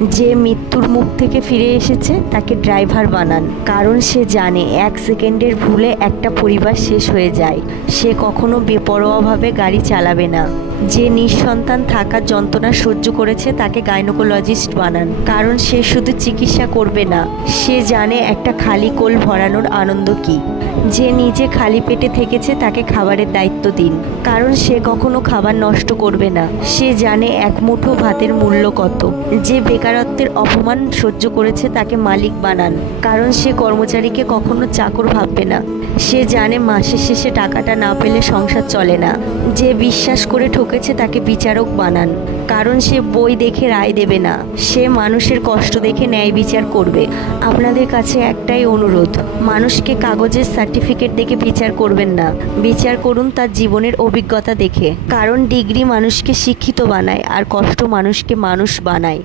যে মৃত্যুর মুখ থেকে ফিরে এসেছে তাকে ড্রাইভার বানান, কারণ সে জানে 1 সেকেন্ডের ভুলে একটা পরিবার শেষ হয়ে যায়। সে কখনো বেপরোয়াভাবে গাড়ি চালাবে না। যে নিঃসন্তান থাকার যন্ত্রণা সহ্য করেছে তাকে গাইনোকোলজিস্ট বানান, কারণ সে শুধু চিকিৎসা করবে না, সে জানে একটা খালি কোল ভরানোর আনন্দ কী। যে নিজে খালি পেটে থেকেছে তাকে খাবারের দায়িত্ব দিন, কারণ সে কখনো খাবার নষ্ট করবে না। সে জানে এক মুঠো ভাতের মূল্য কত। যে বেকারত্বের অপমান সহ্য করেছে তাকে মালিক বানান, কারণ সে কর্মচারীকে কখনো চাকর ভাববে না। সে জানে মাসের শেষে টাকাটা না পেলে সংসার চলে না। যে বিশ্বাস করে ঠকেছে তাকে বিচারক বানান, কারণ সে বই দেখে রায় দেবে না, সে মানুষের কষ্ট দেখে ন্যায় বিচার করবে। আপনাদের কাছে একটাই অনুরোধ, মানুষকে কাগজের সার্টিফিকেট দেখে বিচার করবেন না, বিচার করুন তার জীবনের অভিজ্ঞতা দেখে। কারণ ডিগ্রি মানুষকে শিক্ষিত বানায় আর কষ্ট মানুষকে মানুষ বানায়।